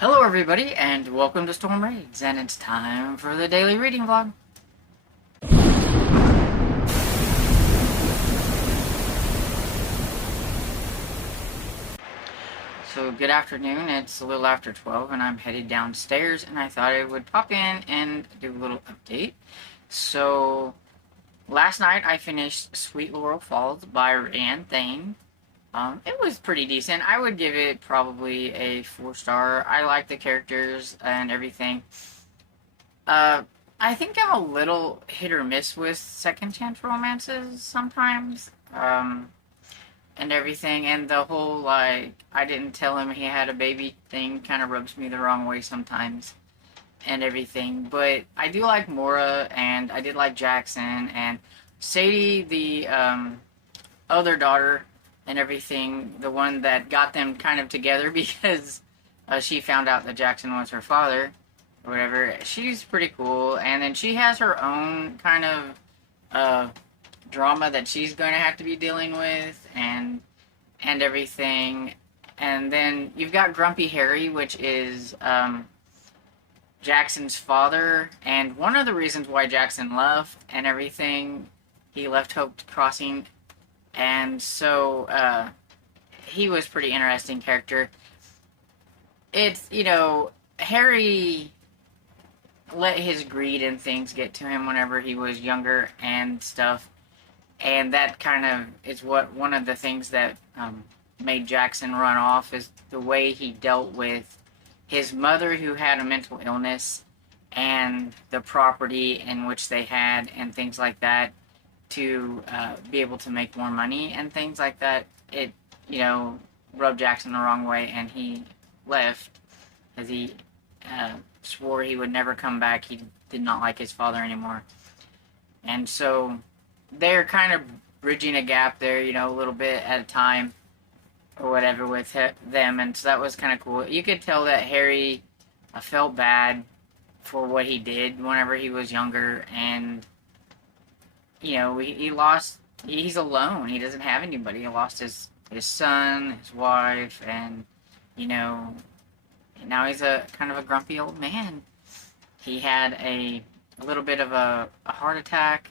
Hello everybody, and welcome to Storm Raids, and it's time for the daily reading vlog. So good afternoon, it's a little after 12 and I'm headed downstairs, and I thought I would pop in and do a little update. So last night I finished Sweet Laurel Falls by Ryan Thane. It was pretty decent. I would give it probably a 4-star. I like the characters and everything. Uh, I think I'm a little hit or miss with second chance romances sometimes. And everything, and the whole, like, I didn't tell him he had a baby thing kind of rubs me the wrong way sometimes, and everything. But I do like Mora, and I did like Jackson, and Sadie, the, other daughter, and everything, the one that got them kind of together because she found out that Jackson was her father, or whatever. She's pretty cool, and then she has her own kind of drama that she's going to have to be dealing with, and everything. And then you've got Grumpy Harry, which is Jackson's father, and one of the reasons why Jackson left and everything, he left Hope Crossing, and so he was a pretty interesting character. It's, Harry let his greed and things get to him whenever he was younger and stuff, and that kind of is what one of the things that made Jackson run off, is the way he dealt with his mother, who had a mental illness, and the property in which they had and things like that, to be able to make more money and things like that. It, rubbed Jackson the wrong way, and he left because he swore he would never come back. He did not like his father anymore. And so they're kind of bridging a gap there, a little bit at a time or whatever with them. And so that was kind of cool. You could tell that Harry felt bad for what he did whenever he was younger, and he lost, he's alone, he doesn't have anybody. He lost his son, his wife, and now he's a kind of a grumpy old man. He had a little bit of a heart attack,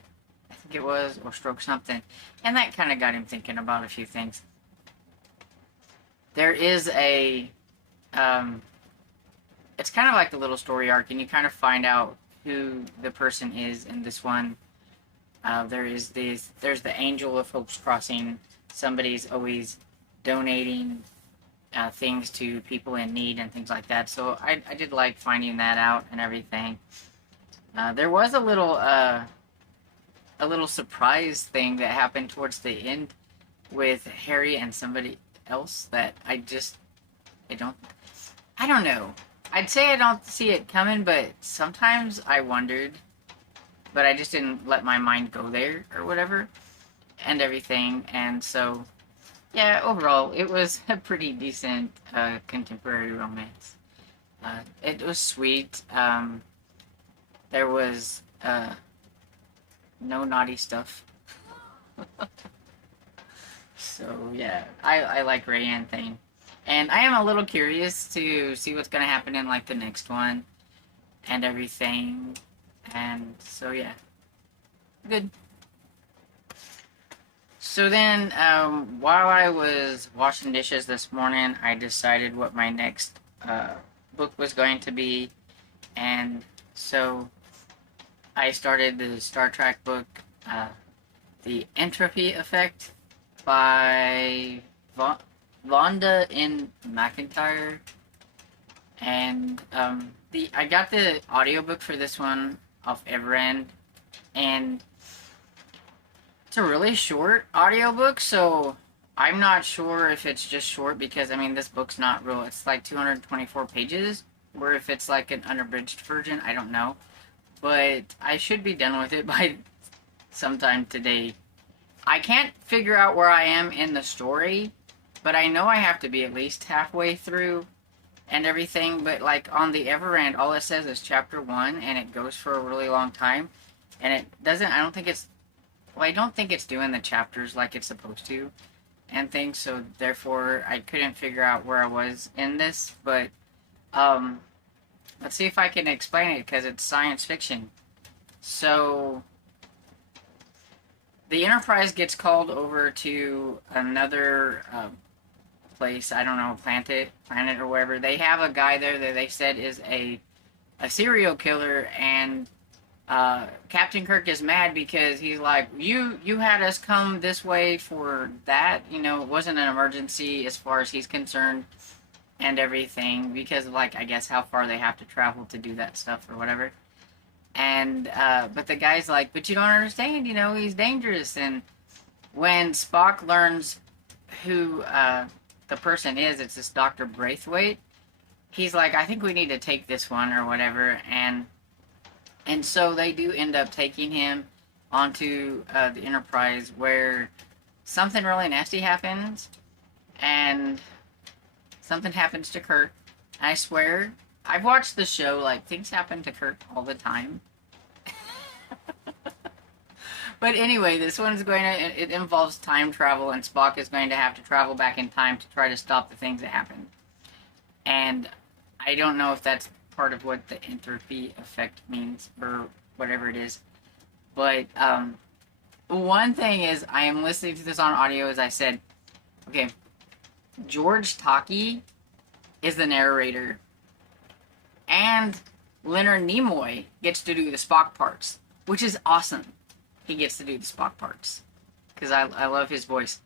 I think it was, or stroke, something, and that kind of got him thinking about a few things. There is it's kind of like the little story arc, and you kind of find out who the person is in this one. There's the Angel of Hope's Crossing. Somebody's always donating things to people in need and things like that. So I did like finding that out and everything. There was a little surprise thing that happened towards the end with Harry and somebody else that I don't know. I'd say I don't see it coming, but sometimes I wondered, but I just didn't let my mind go there or whatever and everything. And so, yeah, overall, it was a pretty decent contemporary romance. It was sweet. There was no naughty stuff. So, yeah, I like Rayanne Thane. And I am a little curious to see what's going to happen in, like, the next one and everything. And so, yeah. Good. So then, while I was washing dishes this morning, I decided what my next book was going to be. And so I started the Star Trek book, The Entropy Effect by Vonda in McIntyre. And I got the audiobook for this one off Everend, and it's a really short audiobook, so I'm not sure if it's just short because, I mean, this book's not real. It's like 224 pages, or if it's like an unabridged version, I don't know. But I should be done with it by sometime today. I can't figure out where I am in the story, but I know I have to be at least halfway through and everything. But like on the Everend, all it says is chapter 1, and it goes for a really long time. And it doesn't, I don't think it's doing the chapters like it's supposed to and things, so therefore I couldn't figure out where I was in this. But Um, let's see if I can explain it because it's science fiction. So, the Enterprise gets called over to another place. I don't know, planet or wherever. They have a guy there that they said is a serial killer, and Captain Kirk is mad because he's like, you had us come this way for that. You know, it wasn't an emergency as far as he's concerned, and everything, because of, like, I guess how far they have to travel to do that stuff or whatever. And but the guy's like, but you don't understand, you know, he's dangerous. And when Spock learns who the person is, it's this Dr. Braithwaite. He's like, I think we need to take this one or whatever. And so they do end up taking him onto the Enterprise, where something really nasty happens, and something happens to Kirk. I swear, I've watched the show, like, things happen to Kirk all the time. But anyway, this one's going to, it involves time travel, and Spock is going to have to travel back in time to try to stop the things that happen. And I don't know if that's part of what the entropy effect means, or whatever it is. But one thing is, I am listening to this on audio, as I said. Okay, George Takei is the narrator, and Leonard Nimoy gets to do the Spock parts, which is awesome. He gets to do the Spock parts, because I love his voice.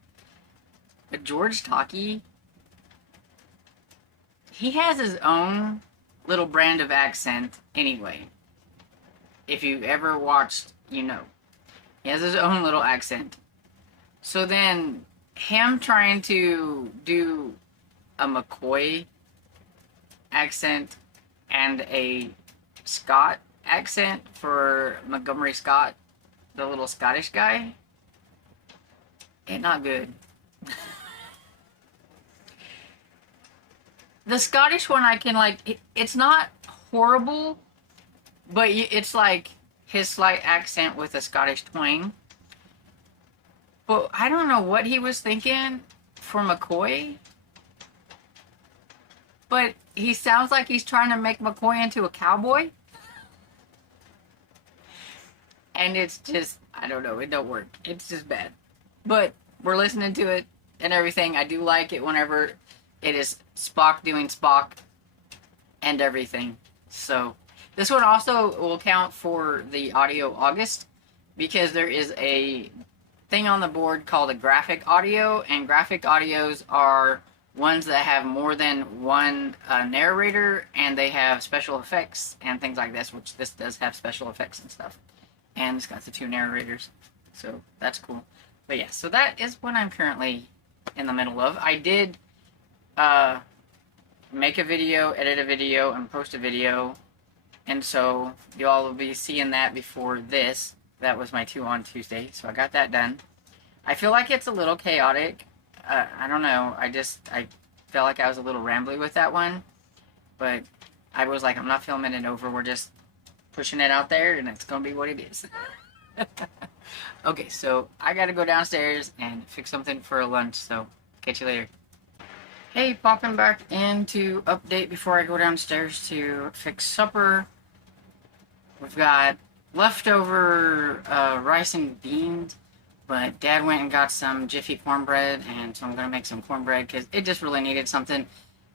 But George Takei, he has his own little brand of accent anyway. If you've ever watched, you know. He has his own little accent. So then, him trying to do a McCoy accent and a Scott accent for Montgomery Scott, the little Scottish guy, ain't not good. The Scottish one, I can, like, it's not horrible, but it's like his slight accent with a Scottish twang. But I don't know what he was thinking for McCoy, but he sounds like he's trying to make McCoy into a cowboy. And it's just, I don't know, it don't work. It's just bad. But we're listening to it and everything. I do like it whenever it is Spock doing Spock and everything. So this one also will count for the audio August, because there is a thing on the board called a graphic audio, and graphic audios are ones that have more than one narrator, and they have special effects and things like this, which this does have special effects and stuff. And it's got the two narrators, so that's cool. But yeah, so that is what I'm currently in the middle of. I did make a video, edit a video, and post a video, and so you all will be seeing that before this. That was my 2 on Tuesday, so I got that done. I feel like it's a little chaotic. I don't know, I felt like I was a little rambly with that one, but I was like, I'm not filming it over, we're just pushing it out there, and it's gonna be what it is. Okay, so I gotta go downstairs and fix something for lunch, so catch you later. Hey, popping back in to update before I go downstairs to fix supper. We've got leftover rice and beans, but Dad went and got some Jiffy cornbread, and so I'm gonna make some cornbread because it just really needed something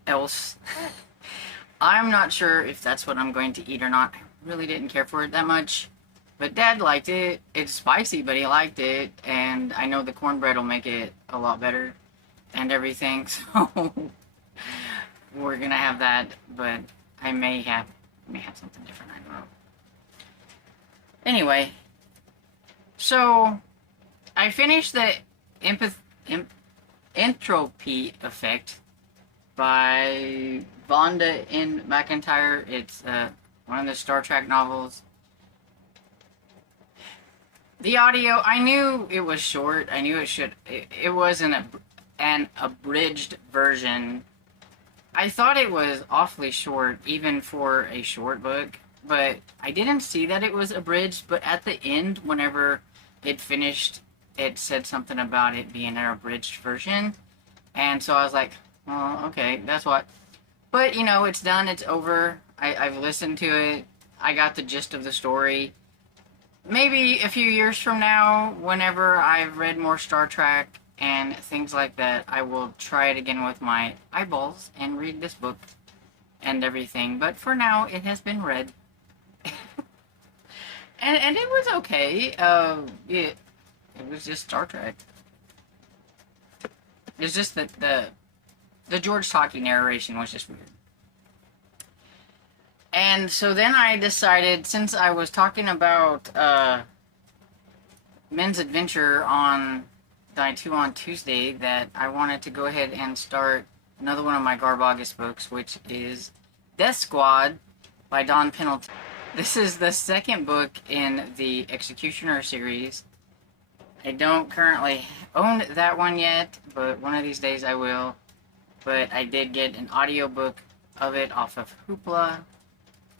else. I'm not sure if that's what I'm going to eat or not. I really didn't care for it that much, but Dad liked it. It's spicy, but he liked it, and I know the cornbread will make it a lot better and everything, so we're gonna have that, but I may have something different, I don't know. Anyway, so I finished the Entropy Effect by Vonda N. McIntyre. It's one of the Star Trek novels. The audio, I knew it was short. I knew it wasn't an abridged version. I thought it was awfully short, even for a short book, but I didn't see that it was abridged. But at the end, whenever it finished, it said something about it being an abridged version, and so I was like, oh, okay, that's what. But, you know, it's done, it's over. I've listened to it. I got the gist of the story. Maybe a few years from now, whenever I've read more Star Trek and things like that, I will try it again with my eyeballs and read this book and everything. But for now, it has been read. And it was okay. It was just Star Trek. It's just that the George talking narration was just weird. And so then I decided, since I was talking about Men's Adventure on Die 2 on Tuesday, that I wanted to go ahead and start another one of my Garbogus books, which is Death Squad by Don Pendleton. This is the second book in the Executioner series. I don't currently own that one yet, but one of these days I will. But I did get an audiobook of it off of Hoopla,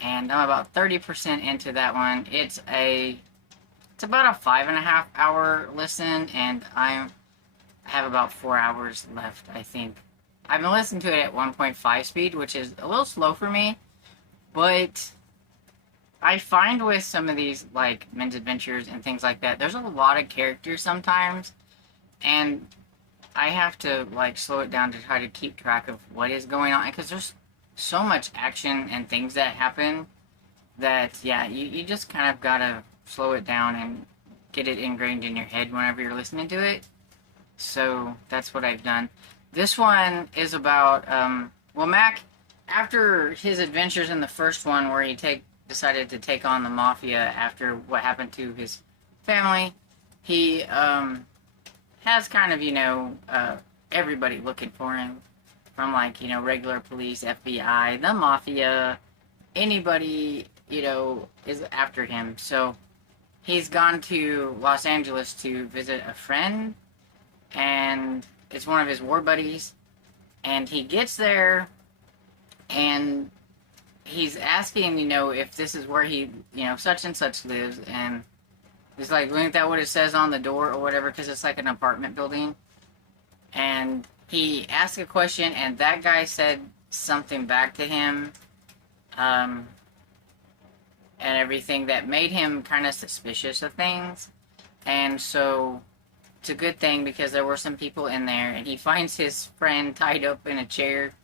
and I'm about 30% into that one. It's about a 5.5 hour listen, and I have about 4 hours left, I think. I've been listening to it at 1.5 speed, which is a little slow for me, but I find with some of these, like, Men's Adventures and things like that, there's a lot of characters sometimes, and I have to, like, slow it down to try to keep track of what is going on, because there's so much action and things that happen that, yeah, you just kind of gotta slow it down and get it ingrained in your head whenever you're listening to it. So that's what I've done. This one is about, well, Mac, after his adventures in the first one where he decided to take on the Mafia after what happened to his family, he has kind of, you know, everybody looking for him. From, like, you know, regular police, FBI, the Mafia, anybody, you know, is after him. So he's gone to Los Angeles to visit a friend, and it's one of his war buddies. And he gets there, and he's asking, you know, if this is where he, you know, such and such lives. And he's like, isn't that what it says on the door or whatever? Because it's like an apartment building. And he asked a question, and that guy said something back to him, and everything that made him kind of suspicious of things. And so it's a good thing, because there were some people in there, and he finds his friend tied up in a chair,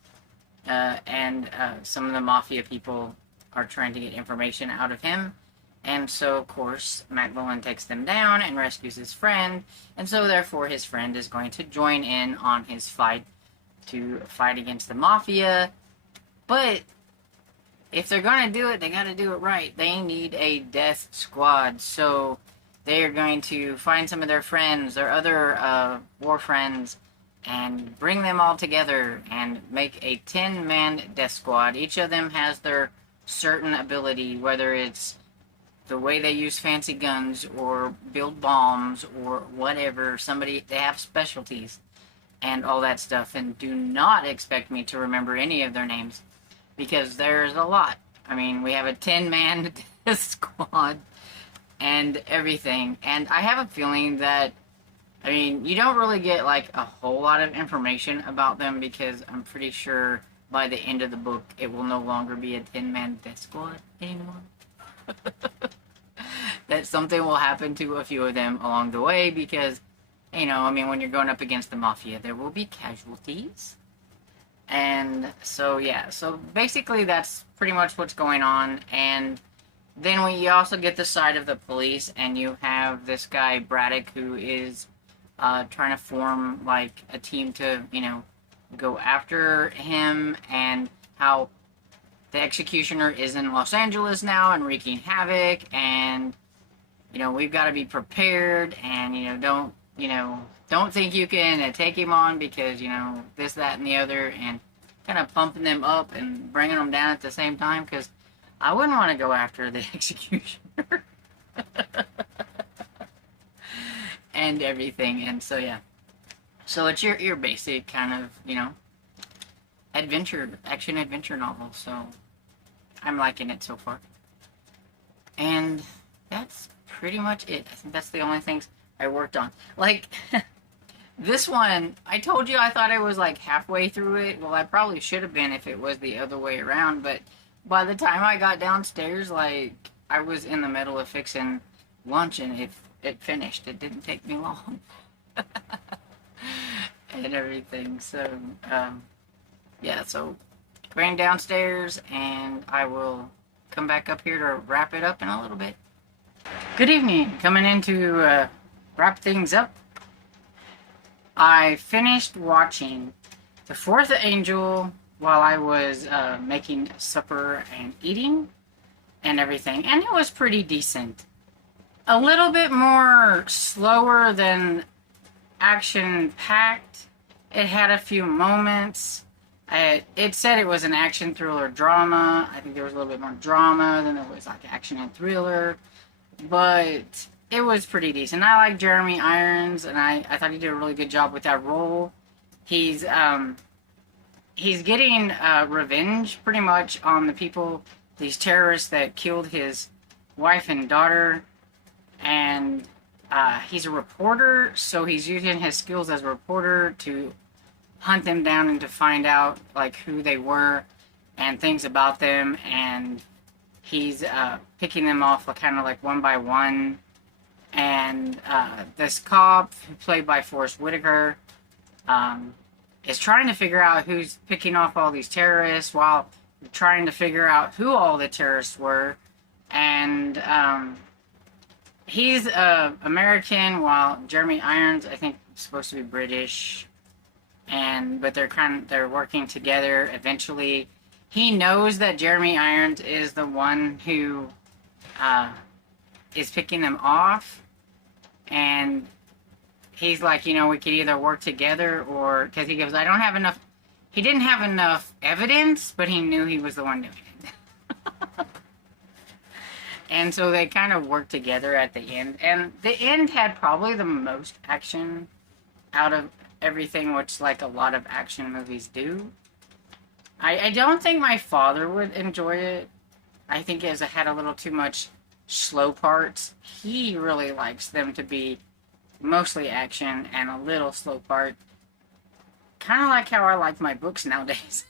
and some of the Mafia people are trying to get information out of him. And so, of course, McMillan takes them down and rescues his friend, and so therefore his friend is going to join in on his fight to fight against the Mafia. But if they're going to do it, they got to do it right. They need a death squad, so they are going to find some of their friends, their other war friends, and bring them all together and make a 10-man death squad. Each of them has their certain ability, whether it's the way they use fancy guns or build bombs or whatever. They have specialties and all that stuff, and do not expect me to remember any of their names, because there's a lot. I mean, we have a 10-man squad and everything, and I have a feeling that, I mean, you don't really get, like, a whole lot of information about them, because I'm pretty sure by the end of the book it will no longer be a 10-man death squad anymore. That something will happen to a few of them along the way, because, you know, I mean, when you're going up against the Mafia, there will be casualties. And so, yeah, so basically that's pretty much what's going on. And then you also get the side of the police, and you have this guy, Braddock, who is trying to form, like, a team to, you know, go after him, and how the Executioner is in Los Angeles now and wreaking havoc, and, you know, we've got to be prepared, and, you know, don't think you can take him on, because, you know, this, that, and the other, and kind of pumping them up and bringing them down at the same time, because I wouldn't want to go after the Executioner. And everything, and so, yeah. So it's your basic kind of, you know, action-adventure novel, so I'm liking it so far. And that's pretty much it. I think that's the only things I worked on. Like, This one, I told you I thought I was like halfway through it. Well, I probably should have been if it was the other way around, but by the time I got downstairs, like, I was in the middle of fixing lunch and it finished. It didn't take me long. And everything. So, yeah, so going downstairs and I will come back up here to wrap it up in a little bit. Good evening. Coming in to wrap things up. I finished watching The Fourth Angel while I was making supper and eating and everything, and it was pretty decent. A little bit more slower than action-packed. It had a few moments. It said it was an action thriller drama. I think there was a little bit more drama than there was like action and thriller, but it was pretty decent. I like Jeremy Irons, and I thought he did a really good job with that role. He's getting revenge pretty much on the people, these terrorists that killed his wife and daughter, and he's a reporter, so he's using his skills as a reporter to hunt them down and to find out like who they were and things about them, and he's picking them off kind of like one by one. And this cop, played by Forrest Whitaker, is trying to figure out who's picking off all these terrorists while trying to figure out who all the terrorists were. And he's American, while Jeremy Irons, I think, is supposed to be British. But they're working together eventually. He knows that Jeremy Irons is the one who is picking them off, and he's like, we could either work together, or because he goes, I don't have enough. He didn't have enough evidence, but he knew he was the one doing it. And so they kind of worked together at the end, and the end had probably the most action out of everything, which like a lot of action movies do. I don't think my father would enjoy it. I think it had a little too much slow parts. He really likes them to be mostly action and a little slow part. Kind of like how I like my books nowadays.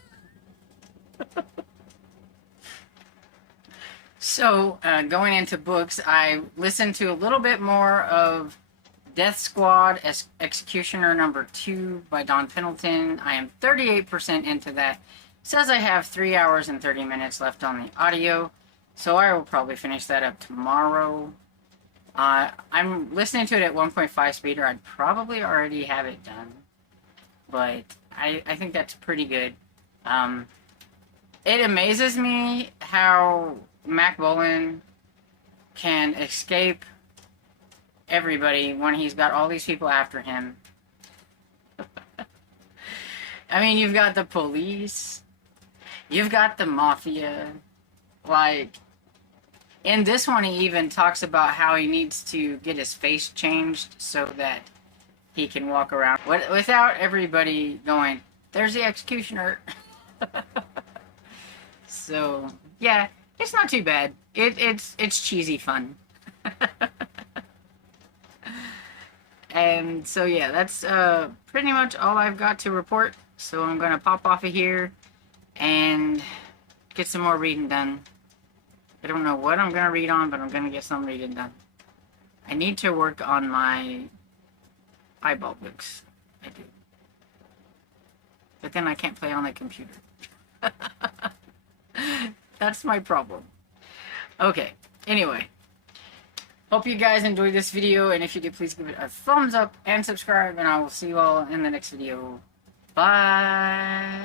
So, going into books, I listened to a little bit more of Death Squad Executioner number 2 by Don Pendleton. I am 38% into that. It says I have 3 hours and 30 minutes left on the audio, so I will probably finish that up tomorrow. I'm listening to it at 1.5 speed, or I'd probably already have it done. But I think that's pretty good. It amazes me how Mac Bolan can escape everybody when he's got all these people after him. I mean, you've got the police, you've got the mafia. Like, in this one, he even talks about how he needs to get his face changed so that he can walk around without everybody going, there's the executioner. So, yeah, it's not too bad. It's cheesy fun. And so, yeah, that's pretty much all I've got to report. So I'm going to pop off of here and get some more reading done. I don't know what I'm going to read on, but I'm going to get some reading done. I need to work on my eyeball books. I do. But then I can't play on the computer. That's my problem. Okay, anyway. Hope you guys enjoyed this video, and if you did, please give it a thumbs up and subscribe, and I will see you all in the next video. Bye!